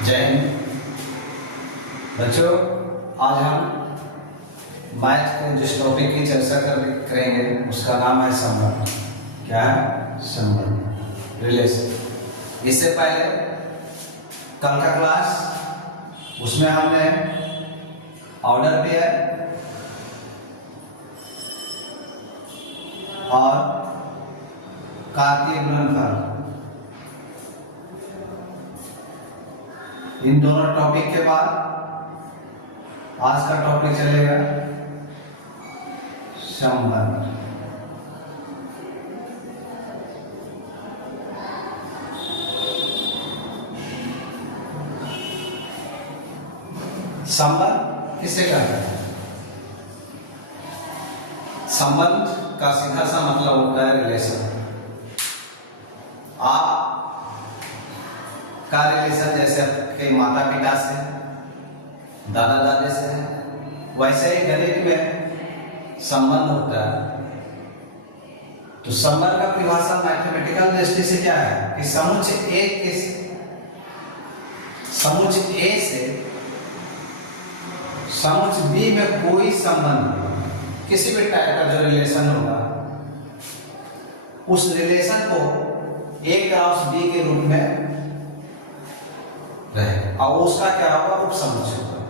जय हिंद बच्चों, आज हम मैथ के जिस टॉपिक की चर्चा करेंगे उसका नाम है संबंध। क्या है? संबंध, रिलेशन। इससे पहले कल का क्लास उसमें हमने ऑर्डर पेयर और कार्तीय गुणनफल, इन दोनों टॉपिक के बाद आज का टॉपिक चलेगा संबंध। संबंध किसे कहते हैं? संबंध का सीधा सा मतलब होता है रिलेशन। आप का रिलेशन जैसे आपके माता पिता से, दादा दादी से है, वैसे ही गणित में संबंध होता है। तो संबंध का परिभाषा मैथमेटिकल दृष्टि से क्या है कि समुच्चय ए से समुच्चय बी में कोई संबंध, किसी भी टाइप का जो रिलेशन होगा उस रिलेशन को ए क्रॉस बी के रूप में रहे, और उसका क्या होगा? उपसमुच्चय होगा।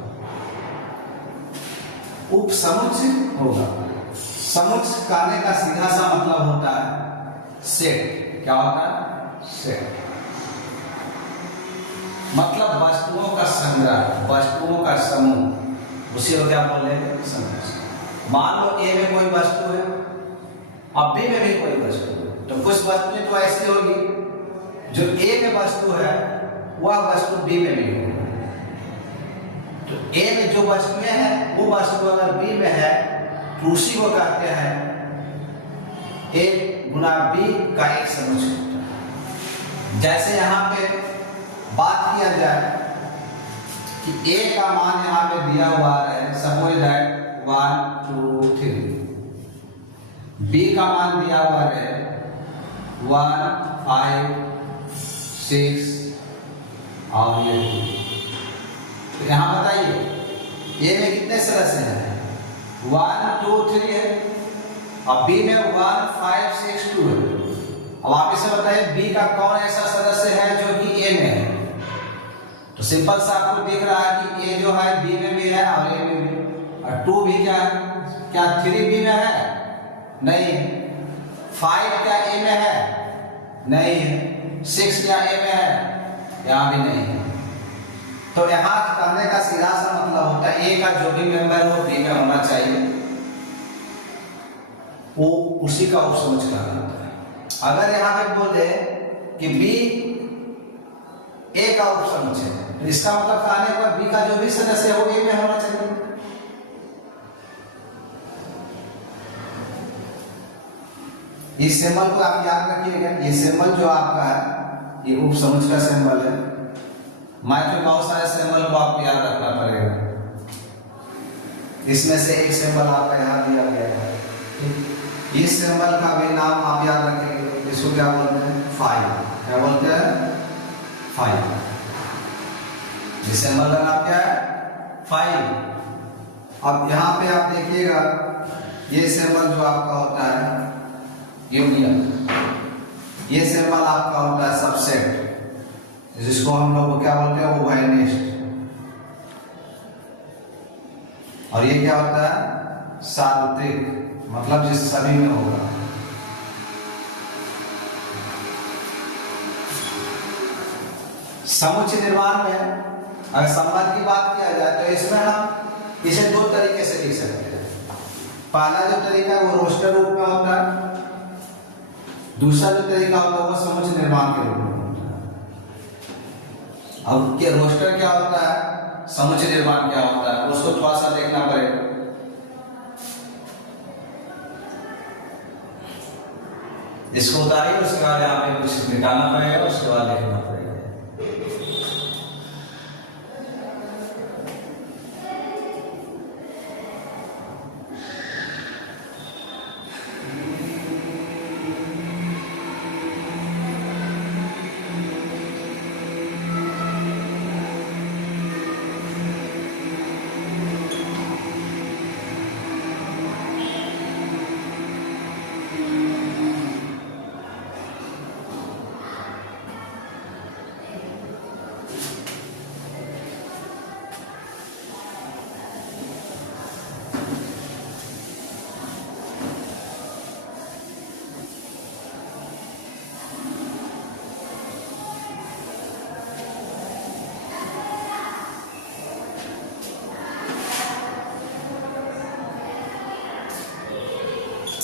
उपसमुच्चय होगा। समुच्चय कहने का सीधा सा मतलब होता है सेट। क्या होता है? सेट। मतलब वस्तुओं का संग्रह, वस्तुओं का समूह, उसी को क्या बोल रहे हैं? समुच्चय। मान लो ए में कोई वस्तु है और बी में भी कोई वस्तु है, तो कुछ वस्तुएं तो ऐसी होगी जो ए में वस्तु है वह वस्तु बी में भी होगी। तो ए में जो वस्तुएं हैं वो वस्तु अगर बी में है तो उसी को कहते हैं ए गुना बी का एक समुच्चय। जैसे यहाँ पे बात किया जाए कि ए का मान यहाँ पे दिया हुआ है, सपोज दैट 1 2 3। बी का मान दिया हुआ है 1 5 6 और ये। तो यहाँ बताइए ए में कितने सदस्य हैं? 1 2 3 है और बी में 1 5 6 2 है। अब आप इसे बताइए बी का कौन ऐसा सदस्य है जो कि ए में है? तो सिंपल सा आपको दिख रहा है कि ए जो है बी में भी है और ए में भी, और 2 भी क्या है? क्या 3 बी में है? नहीं। 5 क्या ए में है? नहीं है। 6 क्या ए में है? यहाँ भी नहीं है। तो यहाँ कहने का सीधा सा मतलब होता है ए का जो भी मेंबर हो बी में होना चाहिए, वो उसी का उपसमुच्चय कहलाता है। अगर यहाँ पे बोले कि बी ए का उपसमुच्चय है तो इसका मतलब कहने पर बी का जो भी सदस्य हो ए में होना चाहिए। इस सिंबल को आप याद रखिएगा। ये सिंबल जो आपका है ये उपसमुच्चय का सिंबल है। मैथ में बहुत सारे सिंबल को आपको याद रखना पड़ेगा। इसमें से एक सिंबल आपका यहाँ दिया गया है। इस सिंबल का भी नाम आप याद रखेंगे। इसको क्या बोलते हैं? फाइव। क्या बोलते हैं? फाइव। इस सिंबल का नाम क्या है? फाइव। अब यहाँ पे आप देखिएगा ये सिंबल जो आपका होता है यूनियन, ये सिंबल आपका होता है सबसेट, जिसको हम लोग क्या बोलते हैं? ओवरनेस्ट। और ये क्या होता है? सार्वत्रिक, मतलब जिस सभी में होगा। समुच्चय निर्माण में अगर संबंध की बात किया जाए तो इसमें हम इसे दो तरीके से लिख सकते हैं। पहला जो तरीका है वो रोस्टर रूप में होता है, दूसरा जो तरीका होता है वो समुच्चय निर्माण के रूप में होता है। अब ये रोस्टर क्या होता है, समुच्चय निर्माण क्या होता है, उसको थोड़ा सा देखना पड़ेगा। इसको उतारिए, उसके बाद यहाँ पे कुछ निकालना पड़ेगा, उसके बाद देखना पड़ेगा।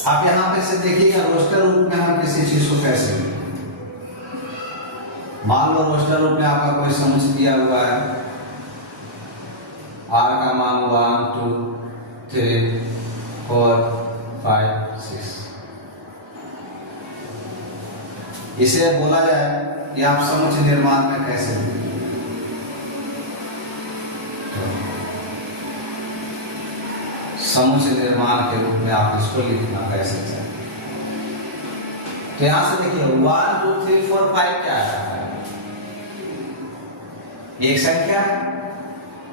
आप यहाँ पे से देखिएगा रोस्टर रूप में हम किसी चीज को कैसे लिखें। मान लो रोस्टर रूप में आपका कोई समुच्चय दिया हुआ है, आर का मान 1 2 3 4 5 6। इसे बोला जाए कि आप समुच्चय निर्माण में कैसे लिखें। समुच्चय निर्माण के रूप में आप इसको लिखना कैसे चाहिए। तो यहां से देखिए 1 2 3 4 5 क्या है, एक संख्या है।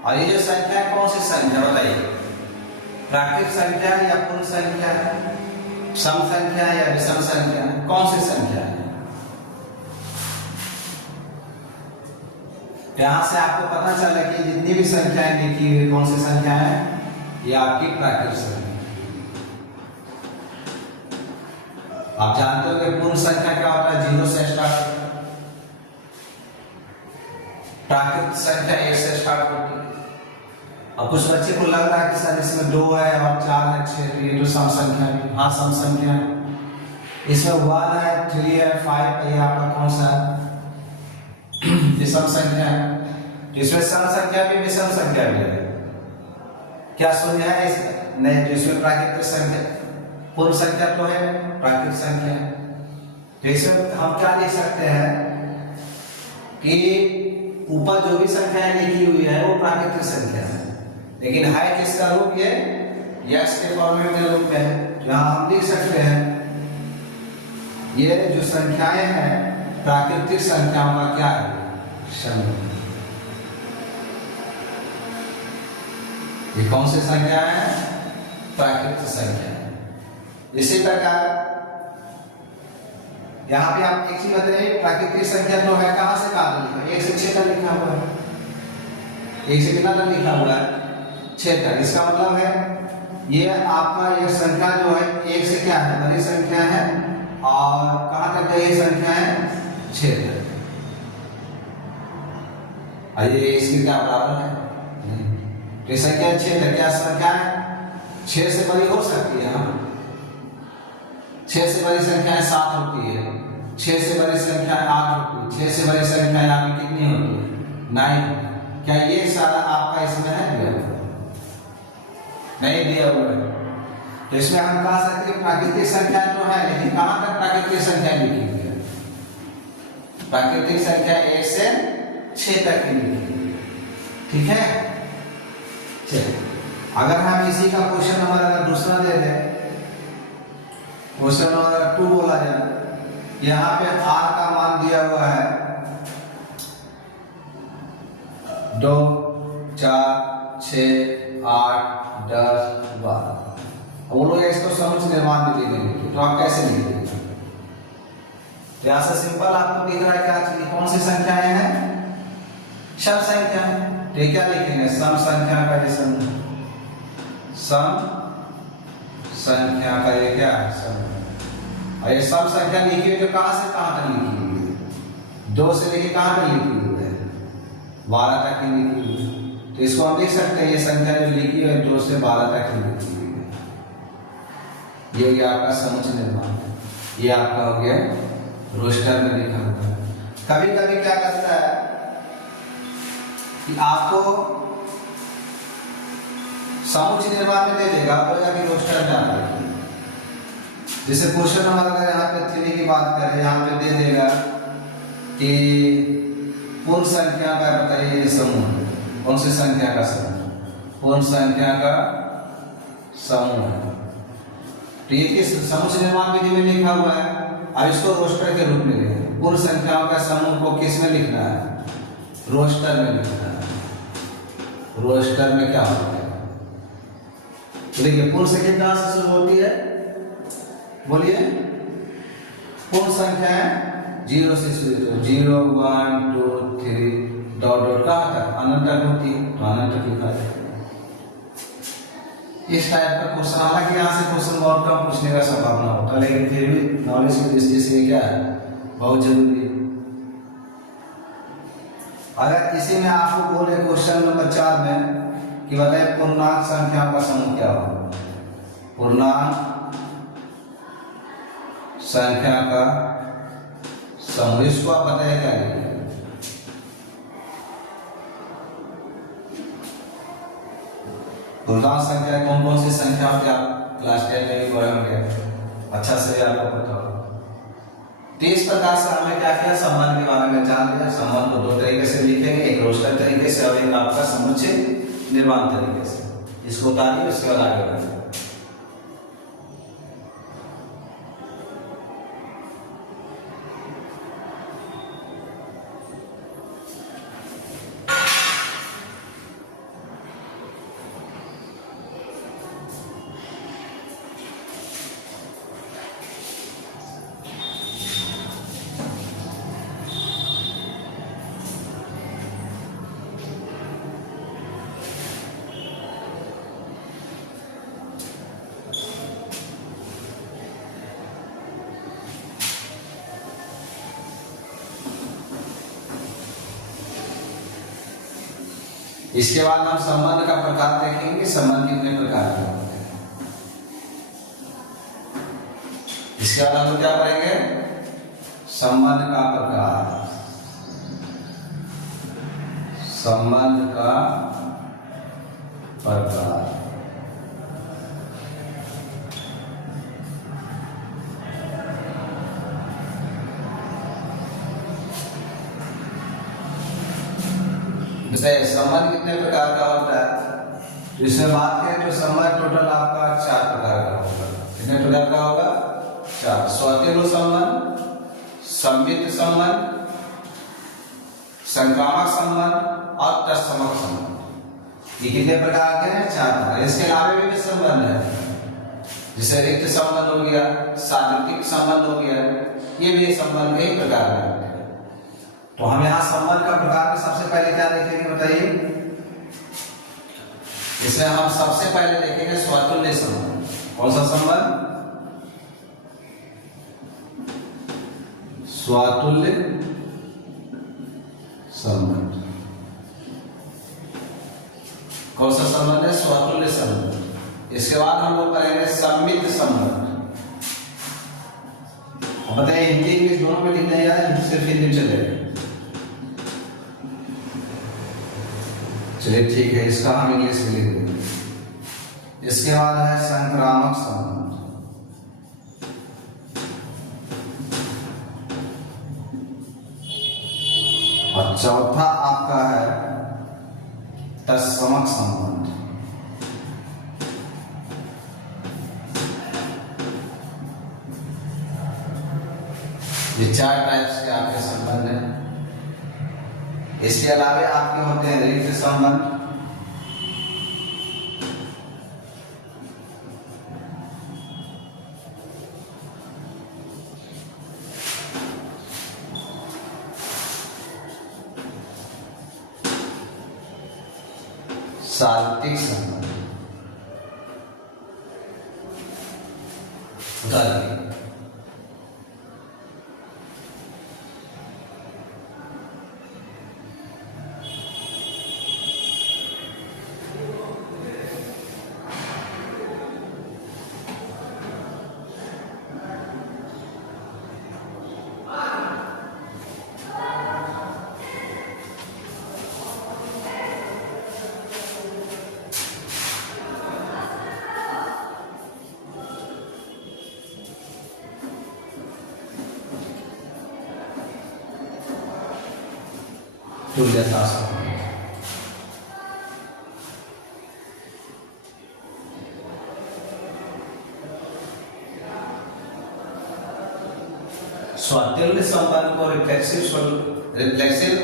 और ये जो संख्या है कौन सी संख्या बताइए, प्राकृतिक संख्या है या पूर्ण संख्या है, सम संख्या है या विषम संख्या है, कौन सी संख्या है। यहां से आपको पता चला कि जितनी भी संख्याएं लिखी हुई कौन सी संख्या है, ये आपकी प्राकृतिक संख्या। आप जानते हो कि पूर्ण संख्या क्या होता है, 0 से स्टार्ट होता है। प्राकृतिक संख्या 1 से स्टार्ट होती है। अब कुछ बच्चे को लग रहा है कि सर इसमें 2 है और 4 है 6, तो ये तो सम संख्या है। हाँ सम संख्या है। इसमें 1 है 3 है 5 है, ये आपका कौन सा है, विषम संख्या है। इसमें सम संख्या भी विषम संख्या भी है। क्या शून्य है इसमें? नहीं। तो इसमें प्राकृतिक संख्या, पूर्ण संख्या तो है, प्राकृतिक संख्या है। तो इसमें हम क्या लिख सकते हैं कि ऊपर जो भी संख्याएं लिखी हुई है वो प्राकृतिक संख्या है, लेकिन है किसका रूप, ये यक्स के फॉर्मेट में रूप है। यहां हम लिख सकते हैं ये जो संख्याएं हैं प्राकृतिक संख्याओं का क्या है, समूह। ये कौन सी संख्या है, प्राकृतिक संख्या है। इसी प्रकार यहाँ पे आप एक चीज बताइए, प्राकृतिक संख्या जो है कहां से कहां तक लिखा है, 1 से 6 तक लिखा हुआ है। 1 से कितना तक लिखा हुआ है, 6 तक। इसका मतलब है ये आपका ये संख्या जो है 1 से क्या है, बड़ी संख्या है, और कहां तक ये संख्या है, 6 तक। ये इसके क्या बराबर है, तो संख्या 6 तक। क्या संख्या 6 से बड़ी हो सकती है, 6 से बड़ी संख्या 7 होती है, 6 से बड़ी संख्या 8 होती है, 6 से बड़ी संख्या यहाँ पे कितनी होती है, 9। क्या ये सारा आपका इसमें है दिया हुआ, नहीं दिया हुआ है। तो इसमें हम कह सकते हैं प्राकृतिक संख्या तो है, लेकिन कहां तक प्राकृतिक संख्या लिखी हुई है, प्राकृतिक संख्या 1 से 6 तक की लिखी हुई है। ठीक है, चलिए अगर हम इसी का क्वेश्चन नंबर अगर दूसरा दे दें, क्वेश्चन नंबर 2 बोला जाए, यहाँ पे r का मान दिया हुआ है 2 4 6 8 10 12। वो लोग इसको समुच्चय निर्माण में लिखेंगे, तो आप कैसे लिखेंगे। यहाँ से सिंपल आपको दिख रहा है क्या चीज, कौन सी संख्याएं हैं, सम संख्या। तो क्या लिखेंगे, सम संख्या का ये समूह, सम संख्या का ये क्या है, समूह। और ये सम संख्या लिखी हुई जो कहां से कहां तक लिखी हुई है, 2 से लेके कहां तक लिखी हुई है, 12 तक की लिखी हुई है। तो इसको हम लिख सकते हैं ये संख्या जो लिखी है 2 से 12 तक की लिखी हुई है। ये हो गया आपका समुच्चय निर्माण, ये आपका हो गया रोस्टर में लिखा हुआ है। कभी कभी क्या करता है कि आपको समुच्चय निर्माण में दे देगा, बोलेगा कि रोस्टर में आता है। जैसे क्वेश्चन नंबर अगर यहाँ पे 3 की बात करें, यहाँ पे दे देगा कि पूर्ण संख्या का बताइए समूह, कौन सी संख्या का समूह, पूर्ण संख्या का समूह है। तो ये किस समुच्चय निर्माण विधि में लिखा हुआ है। अब इसको रोस्टर के रूप में लिखें। पूर्ण संख्याओं का समूह को किस में लिखना है, रोस्टर में लिखना है। रोस्टर में क्या होता है, तो देखिए पूर्ण संख्या कहां से शुरू होती है, बोलिए। पूर्ण संख्या है 0 से शुरू होती है, 0 1 2 3 डॉट डॉट कहां तक, अनंत तक होती है, तो अनंत तक लिखा जाए। इस टाइप का क्वेश्चन, हालांकि यहाँ से क्वेश्चन बहुत कम पूछने का संभावना होता है, लेकिन फिर भी नॉलेज की दृष्टि से क्या है, बहुत जरूरी है। अगर इसी में आपको बोले क्वेश्चन नंबर 4 में कि बताइए पूर्णांक संख्याओं का समूह क्या होगा, पूर्णांक संख्या का समूह। इसको आप बताइए क्या लिखिए। पूर्णांक संख्या कौन कौन सी संख्या होती है आप क्लास 10 में भी पढ़े होंगे, अच्छा से आपको पता होगा। तो इस प्रकार से हमने क्या किया, संबंध के बारे में जान लिया। संबंध को दो तरीके से लिखेंगे, एक रोस्टर तरीके से और एक आपका समुच्चय निर्माण तरीके से। इसको उतारिए, उसके बाद आगे बढ़िए। इसके बाद हम संबंध का प्रकार देखेंगे, संबंध कितने प्रकार के होते हैं। इसके बाद हम क्या पढ़ेंगे, संबंध का प्रकार, संबंध का प्रकार। संबंध कितने प्रकार का होता है, तो इसमें बात करें तो संबंध टोटल आपका 4 प्रकार का होगा। कितने प्रकार का होगा, 4। स्वतंत्र संबंध, सम्मिलित संबंध, संक्रामक संबंध और तत्समक संबंध। ये कितने प्रकार के हैं, 4 प्रकार। इसके अलावा भी संबंध है, जैसे रिक्त संबंध हो गया, सार्वत्रिक संबंध हो गया, ये भी संबंध के प्रकार हैं। तो हम यहाँ संबंध का प्रकार में सबसे पहले क्या देखेंगे बताइए। इसमें हम सबसे पहले देखेंगे स्वतुल्य संबंध। कौन सा संबंध, स्वतुल्य संबंध। कौन सा संबंध है, स्वतुल्य संबंध। इसके बाद हम लोग पढ़ेंगे सम्मिलित संबंध। बताइए हिंदी इंग्लिश दोनों में लिख नहीं आया, सिर्फ हिंदी में चलेगा। चलिए ठीक है, इसका हम इंग्लिश में लिख देंगे। इसके बाद है संक्रामक संबंध। और चौथा आपका है तत्समक संबंध। ये 4 टाइप्स के आपके संबंध हैं। इसके अलावा आपके होते हैं रिक्त संबंध, सार्वत्रिक संबंध। उदाहरण तुल्यता संबंध। स्वतुल्य संबंध को रिफ्लेक्सिव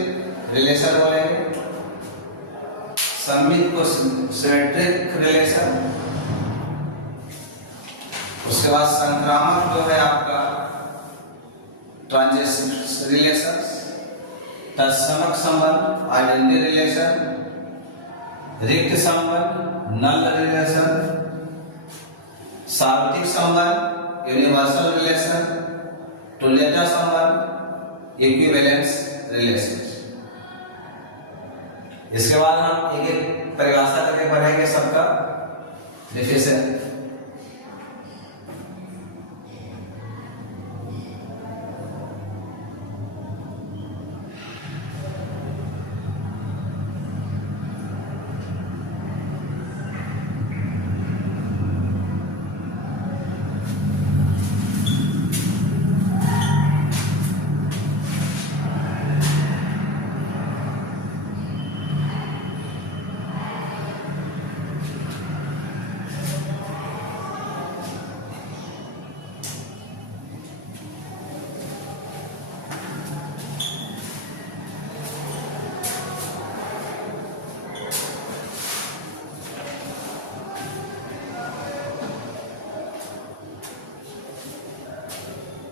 रिलेशन बोलेंगे, सम्मिलित को सिमेट्रिक रिलेशन। उसके बाद संक्रामक जो है आपका ट्रांजिशन रिलेशन, तत्समक संबंध आइडेंटिटी रिलेशन, रिक्त संबंध नल रिलेशन, सार्वत्रिक संबंध यूनिवर्सल रिलेशन, तुल्यता संबंध इक्विवेलेंस रिलेशन। इसके बाद हम एक एक परिभाषा करके पढ़ेंगे सबका। देखिए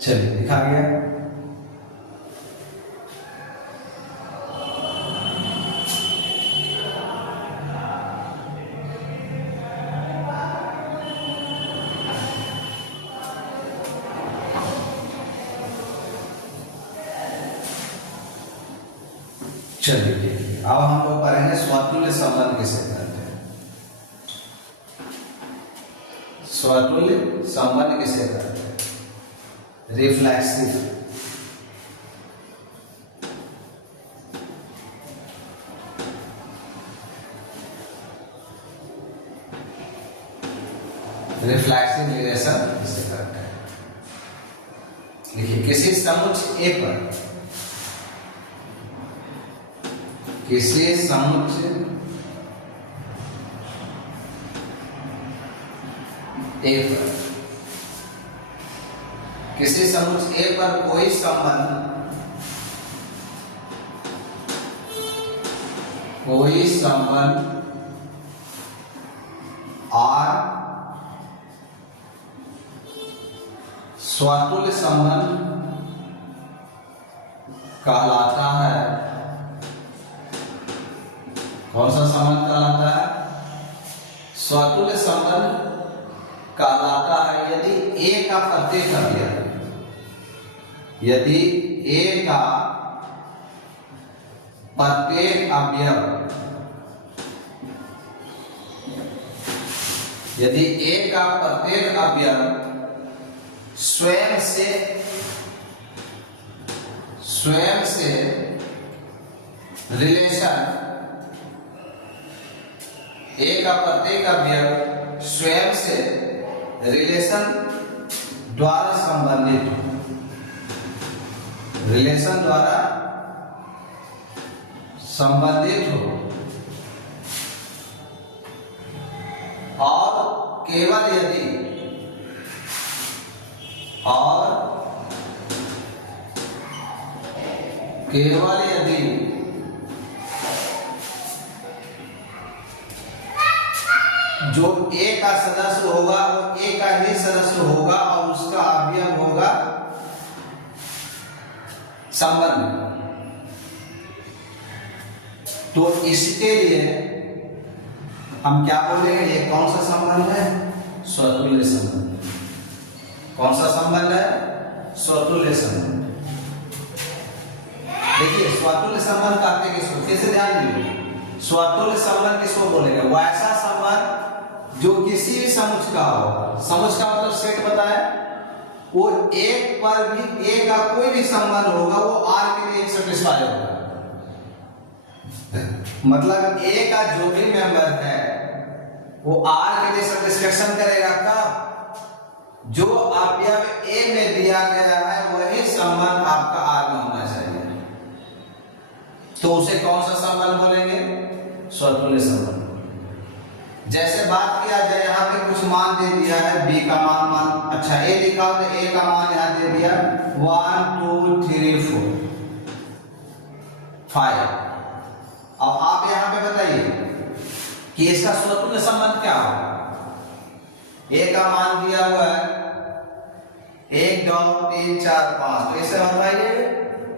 चलिए लिखा गया। चलिए देखिए, अब हम लोग पढ़ेंगे स्वतुल्य संबंध किसे कहते हैं। स्वतुल्य संबंध किसे कहते हैं? रिफ्लेक्सिव। रिफ्लेक्सिव रिलेशन किसे कहते हैं? देखिए, किसी समुच्चय ए पर, किसी समुच्चय ए पर, किसी समुच्चय ए पर कोई संबंध आर स्वतुल्य संबंध कहलाता है। कौन सा संबंध कहलाता है? स्वतुल्य संबंध कहलाता है यदि ए का प्रत्येक अवयव, यदि ए का प्रत्येक अवयव, यदि ए का प्रत्येक अवयव स्वयं से रिलेशन, ए का प्रत्येक अवयव स्वयं से रिलेशन द्वारा संबंधित हो, रिलेशन द्वारा संबंधित हो और केवल यदि जो ए का सदस्य होगा वो ए का ही सदस्य होगा और उसका अवयव होगा संबंध। तो इसके लिए हम क्या बोलेंगे? ये कौन सा संबंध है? स्वतुल्य संबंध। कौन सा संबंध है? स्वतुल्य संबंध। देखिए, स्वतुल्य संबंध कहते हैं किसको? कैसे ध्यान दीजिए, स्वतुल्य संबंध किसको बोलेंगे? वैसा संबंध जो किसी भी समुच्चय का होगा। समुच्चय का मतलब सेट बताया, वो एक पर भी ए का कोई भी संबंध होगा वो आर के लिए सेटिस्फाई होगा। मतलब ए का जो भी मेंबर है वो आर के लिए सेटिस्फेक्शन करेगा। कब? जो अवयव ए में दिया गया है वही संबंध आपका आर में होना चाहिए। तो उसे कौन सा संबंध बोलेंगे? स्वतुल्य संबंध। जैसे बात किया जाए, यहाँ पे कुछ मान दे दिया है, बी का मान अच्छा ए लिखा हो तो ए का मान यहाँ दे दिया 1 2 3 4 5। अब आप यहाँ पे बताइए कि इसका स्वतुल्य संबंध क्या होगा? ए का मान दिया हुआ है 1 2 3 4 5, तो इसे बताइए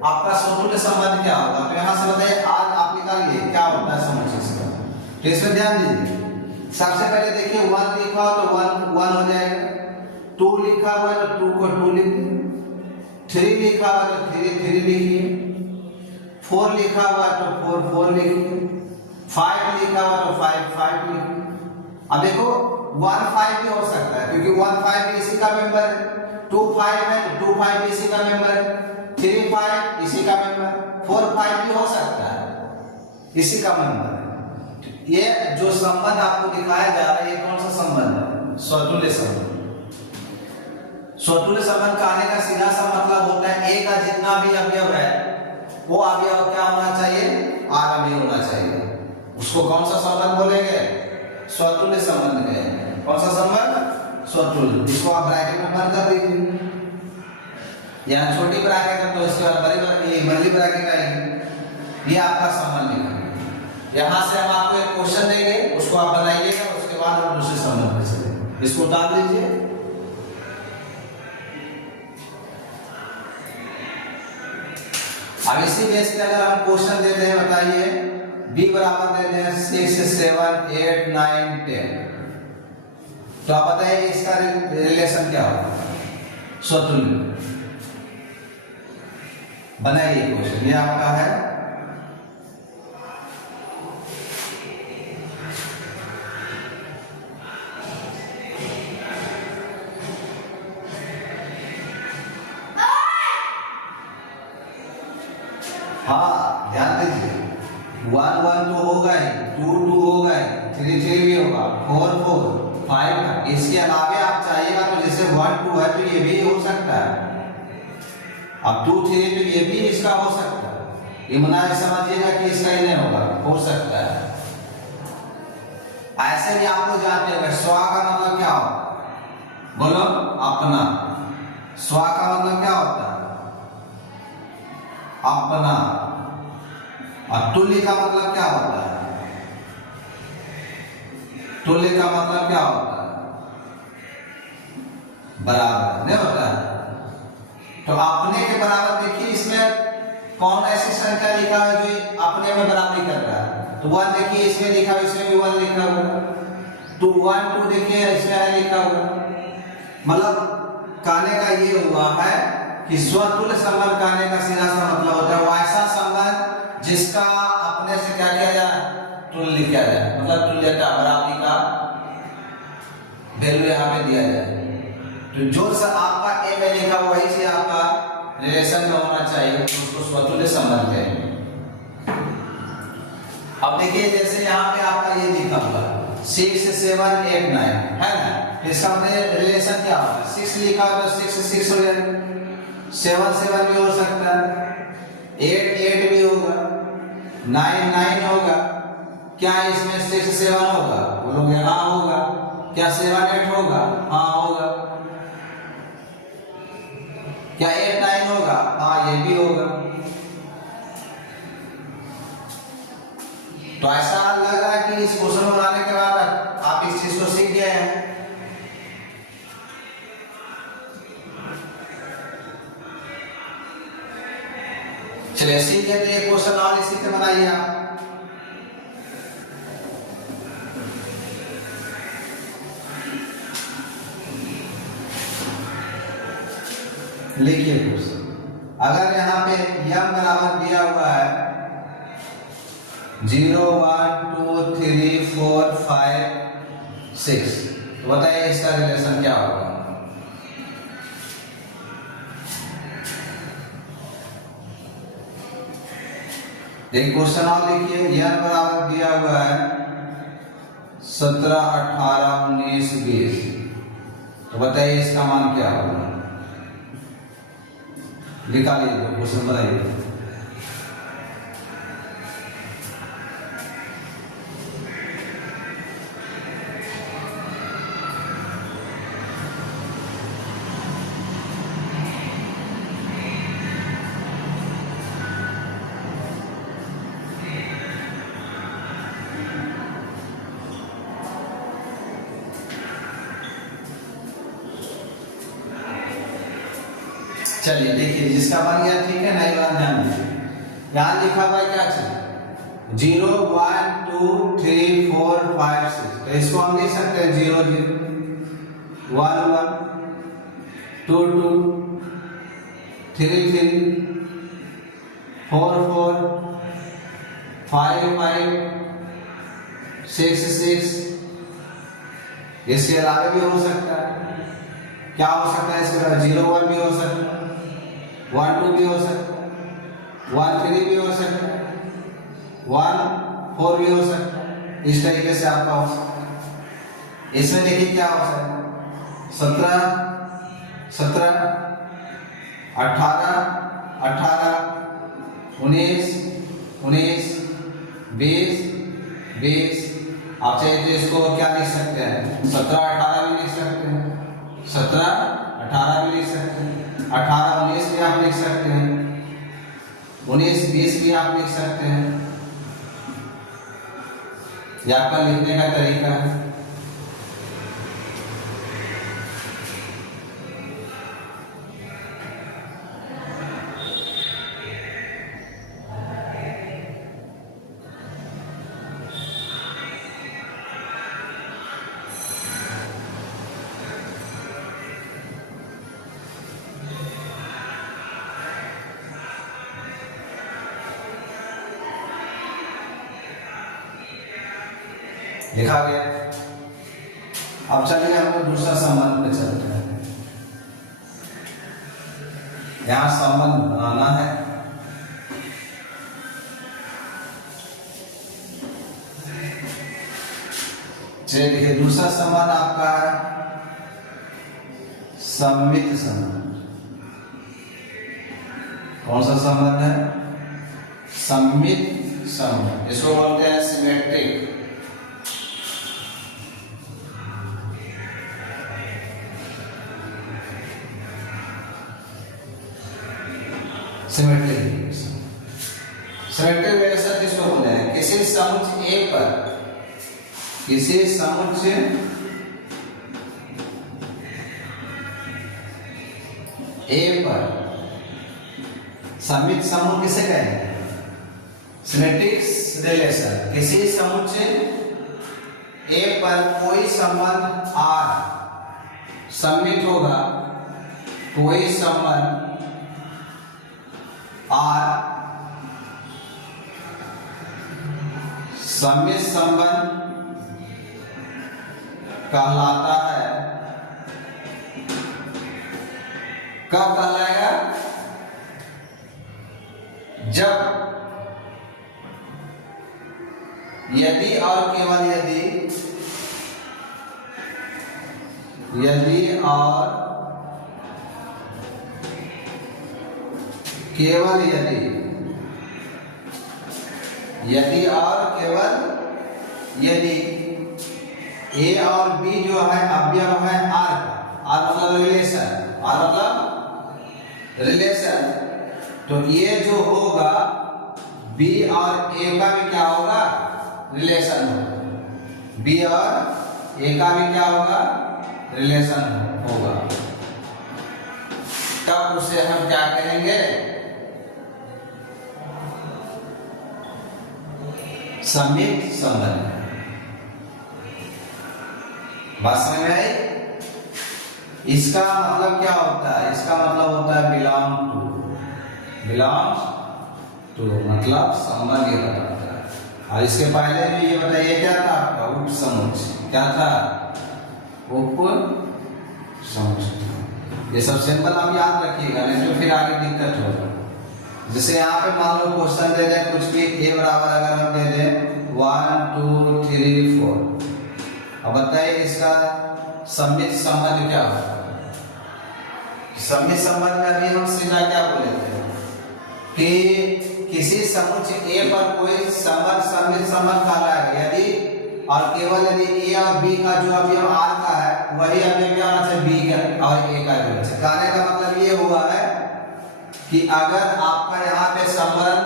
आपका स्वतुल्य संबंध क्या होगा? तो यहाँ से बताइए, आज आप निकालिए क्या होता है समुच्चय इसका। तो इसमें ध्यान दीजिए, सबसे पहले देखिए 1 लिखा हो तो 1 1 हो जाएगा, 2 लिखा हुआ है तो 2 को 2 लिखिए, 3 लिखा हुआ है तो 3 3 लिखिए, 4 लिखा हुआ है तो 4 4 लिखिए, 5 लिखा हुआ तो 5 5 लिखिए। अब देखो 1 5 भी हो सकता है क्योंकि 1 5 भी इसी का मेंबर है, 2 5 है तो 2 5 भी इसी का मेंबर है, 3 5 इसी का मेंबर, 4 5 भी हो सकता है इसी का मेंबर है। ये जो संबंध आपको दिखाया जा रहा है ये कौन सा संबंध है? स्वतुल्य संबंध। स्वतुल्य संबंध का आने का सीधा सा मतलब होता है ए का जितना भी अवयव है वो अवयव क्या होना चाहिए? आर अवयव होना चाहिए। उसको कौन सा संबंध बोलेंगे? स्वतुल्य संबंध कहेंगे। कौन सा संबंध? स्वतुल्य। इसको आप ब्रैकेट में बंद कर दीजिए, यहाँ छोटी ब्रैकेट है तो इसके बाद बड़ी ब्रैकेट आएगी। ये आपका संबंध लिखा। यहाँ से हम आपको एक क्वेश्चन देंगे, उसको आप बनाइएगा, उसके बाद हम दूसरे संबंध पे चलेंगे। इसको डाल दीजिए। अब इसी बेस पे अगर हम क्वेश्चन देते हैं, बताइए b बराबर दे दें 6 7 8 9 10, तो आप बताइए इसका रिलेशन क्या होगा, स्वतुल्य। बनाइए क्वेश्चन, ये आपका है हाँ ध्यान दीजिए, 1 1 तो होगा ही, 2 2 होगा ही, 3 3 भी होगा, 4 4 5 है। इसके अलावे आप चाहिएगा तो जैसे 1 2 है तो ये भी हो सकता है, अब 2 3 तो ये भी इसका हो सकता है, ये मना समझिएगा कि इसका ही नहीं होगा, हो सकता है। ऐसे भी आपको जानते हैं स्वा का मतलब क्या होता है, बोलो अपना, स्वा का मतलब क्या होता है, अपना। और तुल्य का मतलब क्या होता है, तुल्य का मतलब क्या होता है, बराबर, नहीं होता है। तो अपने के बराबर देखिए, इसमें कौन ऐसी संख्या लिखा है जो अपने में बराबरी कर रहा है, तो 1 देखिए इसमें लिखा है, इसमें भी 1 लिखा हुआ है, तो 1 2 देखिए इसमें है लिखा हुआ। मतलब कहने का ये हुआ है कि स्वतुल्य संबंध कहने का सीधा सा मतलब होता है वैसा संबंध जिसका अपने से क्या किया जाए, तुल्य किया जाए, मतलब तुल्यता बराबरी का वैल्यू यहाँ पे दिया जाए। तो जो सा आपका ए में लिखा हुआ वही से आपका रिलेशन में होना चाहिए, उसको स्वतुल्य संबंध है। अब देखिए जैसे यहाँ पे आपका ये लिखा हुआ 6 7 8 9 है ना, इसका मतलब रिलेशन क्या होगा, 6 लिखा हुआ तो 6 6 हो जाएगा, 7 7 भी हो सकता है, 8 8 भी होगा, 9 9 होगा। क्या इसमें 6 7 होगा, बोलोगे हाँ होगा। क्या 7 8 होगा, हाँ होगा। क्या 8 9 होगा, हाँ ये भी होगा। तो ऐसा लग रहा है कि इस क्वेश्चन बनाने के बाद आप इस चीज को सीख गए हैं। चलिए सीख गए तो ये क्वेश्चन और इसी पे बनाइए आप। लिखिए क्वेश्चन, अगर यहाँ पे m बराबर दिया हुआ है 0 1 2 3 4 5 6, तो बताइए इसका रिलेशन क्या होगा। देखिए क्वेश्चन और लिखिए, n बराबर दिया हुआ है 17 18 19 20, तो बताइए इसका मान क्या होगा। निकालिए क्वेश्चन बनाइए। चलिए देखिए जिसका बन गया ठीक है, नहीं बना ध्यान दीजिए। यहाँ लिखा हुआ क्या चीज 0 1 2 3 4 5 6, तो इसको हम लिख सकते हैं 0 0 1 1 2 2 3 3 4 4 5 5 6 6। इसके अलावा भी हो सकता है, क्या हो सकता है इसके अलावा 0 1 भी हो सकता है, 1 2 भी हो सकता है, 1 3 भी हो सकता है, 1 4 भी हो सकता है। इस तरीके से आपका हो सकता है। इसमें देखिए क्या हो सकता है 17 17 18 18 19 19 20 20। आप चाहे तो इसको क्या लिख सकते हैं 17 18 भी लिख सकते हैं, 17 18 भी लिख सकते हैं, 18 19 भी आप लिख सकते हैं, 19 20 भी आप लिख सकते हैं। यह आपका लिखने का तरीका है। लिखा गया। अब चलेंगे हम लोग दूसरा संबंध पे चलते हैं। यहां संबंध बनाना है। चलिए देखिए, दूसरा संबंध आपका है सममित संबंध। कौन सा संबंध है? सममित संबंध। इसको बोलते हैं सिमेट्रिक। सिमेट्रिक सिमेट्रिक रिलेशन किसको बोलते हैं? किसी समुच्चय ए पर, किसी समुच्चय ए पर सममित समूह किसे कहेंगे? Symmetric relation. किसी समुच्चय ए पर कोई संबंध R सममित होगा, कोई संबंध R सममित संबंध कहलाता है। कब कहलाएगा? जब यदि और केवल यदि और केवल यदि और केवल यदि ए और बी जो है अवयव है आर का। आर मतलब रिलेशन, आर मतलब रिलेशन। तो ये जो होगा बी और ए का भी क्या होगा? रिलेशन होगा। बी और ए का भी क्या होगा? रिलेशन होगा। तब उसे हम क्या कहेंगे? सममित संबंध। बात समझ में आई? इसका मतलब क्या होता है? इसका मतलब होता है बिलोंग टू, मतलब संबंध ये बताता है। और इसके पहले भी ये बताइए क्या था आपका? उप समुच्चय। क्या था? उप समुच्चय। ये सब सिंपल आप याद रखिएगा, नहीं तो फिर आगे दिक्कत होगा। जैसे यहाँ पे मान लो क्वेश्चन दे दें कुछ भी, ए बराबर अगर हम दे दें 1 2 3 4, अब बताइए इसका सममित संबंध क्या होगा? सममित संबंध में अभी हम सीधा क्या बोले थे कि किसी समुच्चय ए पर कोई संबंध सममित संबंध कहलाएगा यदि और केवल यदि ए और बी का जो अवयव आर का है वही अवयव क्या होना चाहिए? बी का और ए का भी होना चाहिए। कहने का मतलब ये हुआ है कि अगर आपका यहाँ पे संबंध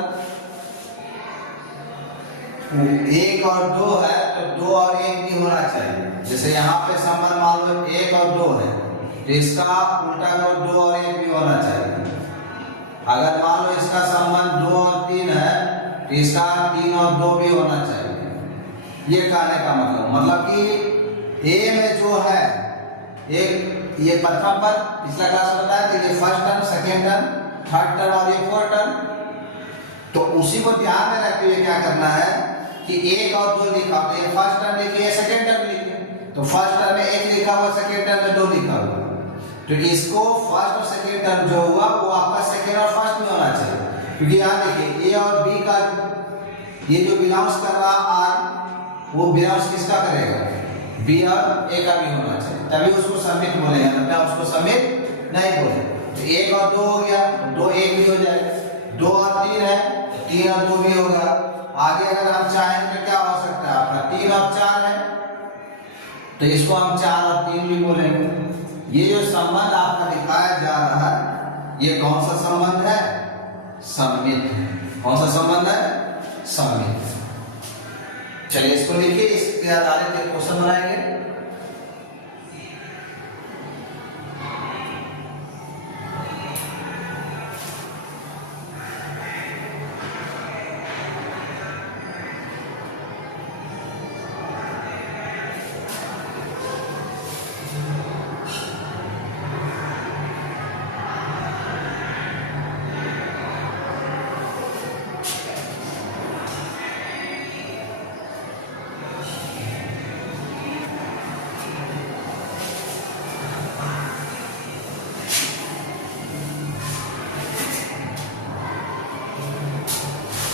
1 और 2 है तो 2 और 1 भी होना चाहिए। जैसे यहाँ पे संबंध मान लो 1 और 2 है तो इसका उल्टा करो 2 और 1 भी होना चाहिए। अगर मान लो इसका संबंध 2 और 3 है तो इसका 3 और 2 भी होना चाहिए। ये कहने का मतलब कि ए में जो है एक ये प्रथम पद पिछला क्लास बताया कि ये first term, second term, third term और ये फोर्थ टर्म। तो उसी को ध्यान में रखते हुए क्या करना है कि 1 और 2 लिखा, तो ये फर्स्ट टर्म लिखिए, सेकेंड टर्म लिखिए। तो फर्स्ट टर्म में 1 लिखा हुआ, सेकेंड टर्म में 2 लिखा हुआ। तो इसको फर्स्ट और सेकेंड टर्म जो हुआ वो आपका सेकेंड और फर्स्ट में होना चाहिए। क्योंकि यहाँ देखिए ए और बी का ये जो बिलोंग्स कर रहा आर वो बिलोंग्स किसका करेगा? बी और ए का भी होना चाहिए, तभी उसको सममित बोलेंगे, वरना उसको सममित नहीं बोलेंगे। तो 1 और 2 हो गया, 2 1 भी हो जाएगा। 2 और 3 है, 3 और 2 भी होगा। आगे अगर हम चाहें तो क्या हो सकता है आपका? 3 और 4 है तो इसको हम 4 और 3 भी बोलेंगे। ये जो संबंध आपका दिखाया जा रहा है ये कौन सा संबंध है? सममित। कौन सा संबंध है? सममित। चलिए इसको लिखिए, इसके आधारित एक क्वेश्चन बनाएंगे।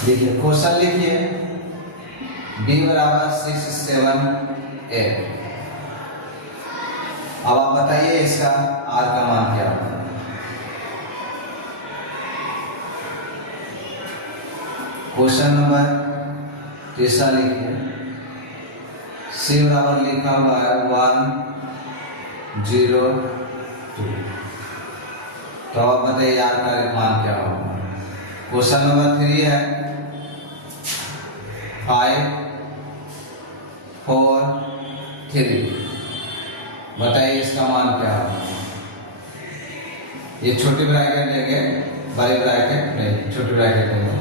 देखिए क्वेश्चन लिखिए b बराबर 6 7 8। अब आप बताइए इसका r का मान क्या होगा। क्वेश्चन नंबर तीसरा लिखिए c बराबर लिखा हुआ है 1 0 2। तो आप बताइए r का मान क्या होगा। क्वेश्चन नंबर 3 है 5 4 3। बताइए इसका मान क्या होगा। ये छोटी ब्रैकेट लेंगे, बड़ी ब्रैकेट नहीं, छोटी ब्रैकेट लेंगे।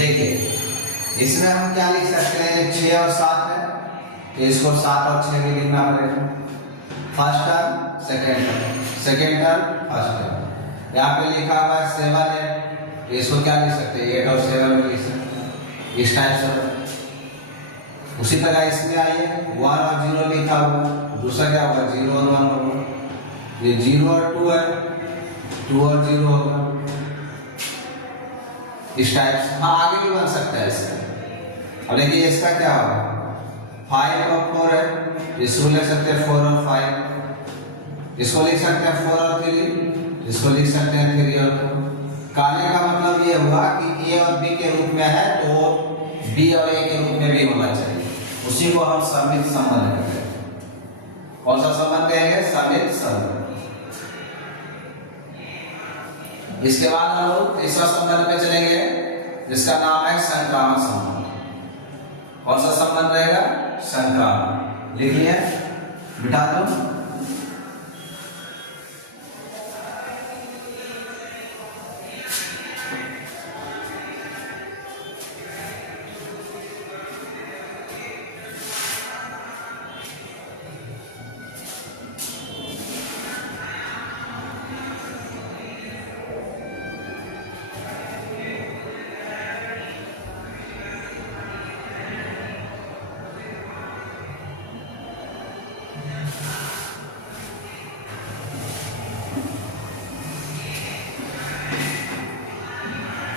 देखिए इसमें हम क्या लिख सकते हैं, 6 और 7 है तो इसको 7 और 6 में लिखना पड़ेगा। First term second term, second term first term. यहाँ पे लिखा हुआ है 7 है तो इसको क्या लिख सकते हैं, 8 और 7 में लिख सकते हैं, इस टाइप से। उसी तरह इसमें आइए 1 और 0 लिखा हुआ, दूसरा क्या होगा 0 और 1 होगा। ये 0 और 2 है, 2 और 0 होगा, इस टाइप से। हाँ आगे भी बन सकता है इसका। अब देखिए इसका क्या होगा, 5 और 4 है, इसको लिख सकते हैं 4 और 5, इसको लिख सकते हैं 4 और 3, इसको लिख सकते हैं 3 और 4। कहने का मतलब ये हुआ कि ए और बी के रूप में है तो बी और ए के रूप में भी होना चाहिए। उसी को हम समित संबंध कहते हैं। कौन सा संबंध कहेंगे, समित संबंध। इसके बाद हम लोग तीसरा संबंध पे चलेंगे जिसका नाम है संक्रामक संबंध। कौन सा संबंध रहेगा, संक्रामक। लिखिए बिठा दो।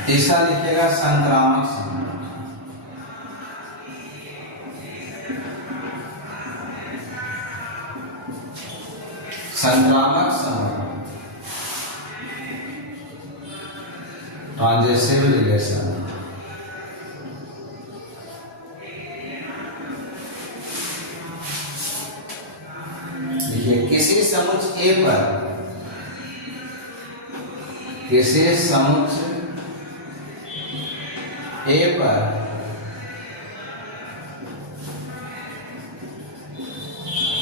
तीसरा लिखिएगा संक्रामक संबंध। संक्रामक संबंध, ट्रांजिटिव रिलेशन। देखिए किसी समुच्चय ए पर, किसी समुच्चय ए पर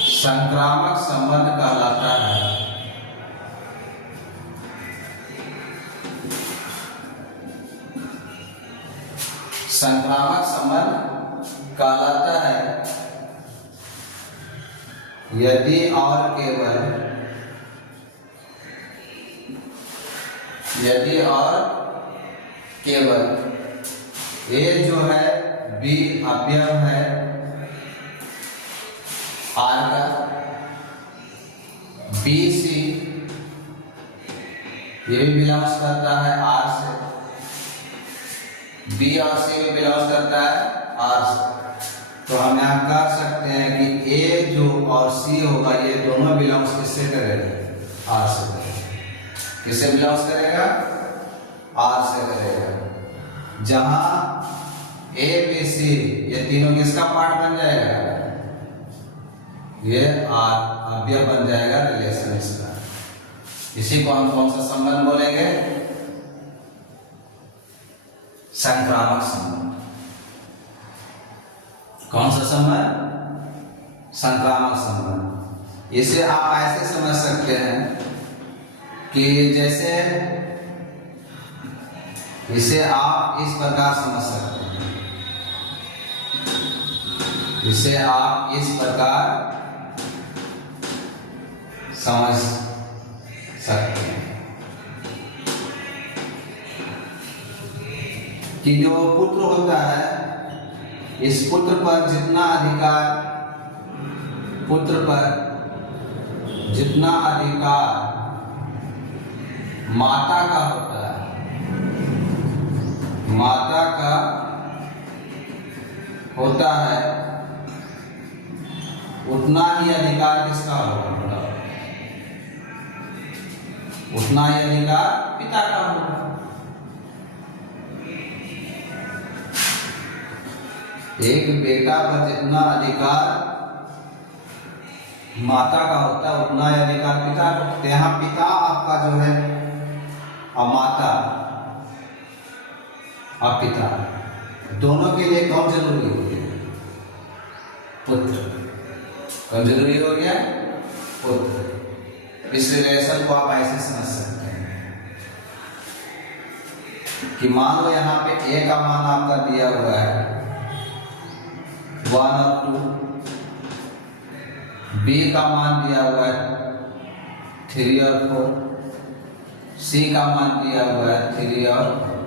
संक्रामक संबंध कहलाता है। संक्रामक संबंध कहलाता है यदि और केवल, यदि और केवल ए जो है बी अवयव है आर का, बी सी ये भी बिलोंग्स करता है आर से, बी और सी भी बिलोंग्स करता है आर से। तो हम यहाँ कह सकते हैं कि ए जो और सी होगा ये दोनों बिलोंग्स किससे करेगा, आर से करेगा। किससे बिलोंग्स करेगा, आर से करेगा। जहां ए बी सी ये तीनों किसका पार्ट बन जाएगा, ये आर अवयव बन जाएगा रिलेशन इसका। इसी को हम कौन सा संबंध बोलेंगे, संक्रामक संबंध। कौन सा संबंध, संक्रामक संबंध। इसे आप ऐसे समझ सकते हैं कि जैसे इसे आप इस प्रकार समझ सकते हैं, इसे आप इस प्रकार समझ सकते हैं कि जो पुत्र होता है, इस पुत्र पर जितना अधिकार माता का होता है, माता का होता है, उतना ही अधिकार किसका होगा? उतना ही अधिकार पिता का होगा। एक बेटा पर जितना अधिकार माता का होता है, उतना ही अधिकार पिता का। तो यहाँ पिता आपका जो है और माता और पिता दोनों के लिए कौन जरूरी हो गया? पुत्र। कौन जरूरी हो गया? पुत्र। इस रिलेशन को आप ऐसे समझ सकते हैं कि मान लो यहाँ पे ए का मान आपका दिया हुआ है 1 और 2, बी का मान दिया हुआ है 3 और 4, सी का मान दिया हुआ है 3 और 4।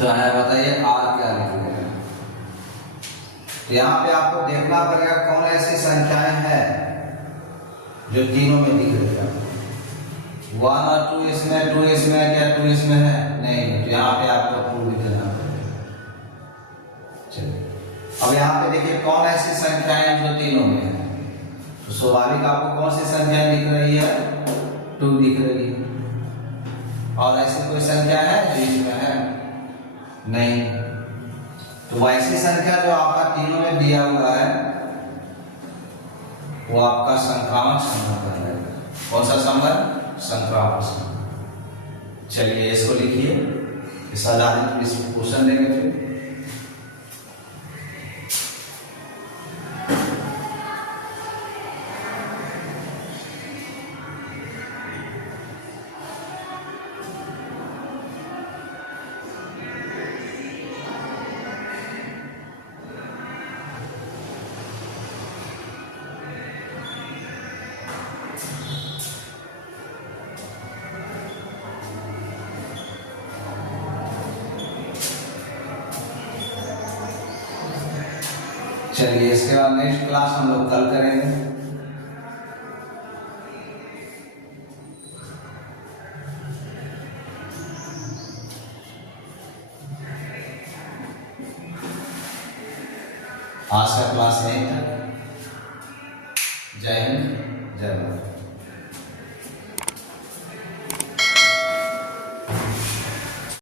तो है बताइए आर क्या लिखेगा? यहाँ पे आपको देखना पड़ेगा कौन ऐसी संख्याएं हैं जो तीनों में दिख रही है। 1 और 2 इसमें, 2 इसमें, क्या 2 इसमें है? नहीं। तो यहाँ पे आपको पूर्ण देना पड़ेगा। चलिए अब यहाँ पे देखिए कौन ऐसी संख्याएं जो तीनों में है। तो स्वाभाविक आपको कौन सी संख्या दिख रही है? 2 दिख रही है। और ऐसी कोई संख्या है जो इसमें है? नहीं। तो वैसी संख्या जो आपका तीनों में दिया हुआ है वो आपका संक्रामक संबंध कहलाएगा। कौन सा संबंध? संक्रामक संबंध। चलिए इसको लिखिए, इस आधारित इस क्वेश्चन देंगे फिर। चलिए इसके बाद नेक्स्ट क्लास हम लोग कल करेंगे। आज का क्लास यहीं तक। जय हिंद, जय भारत।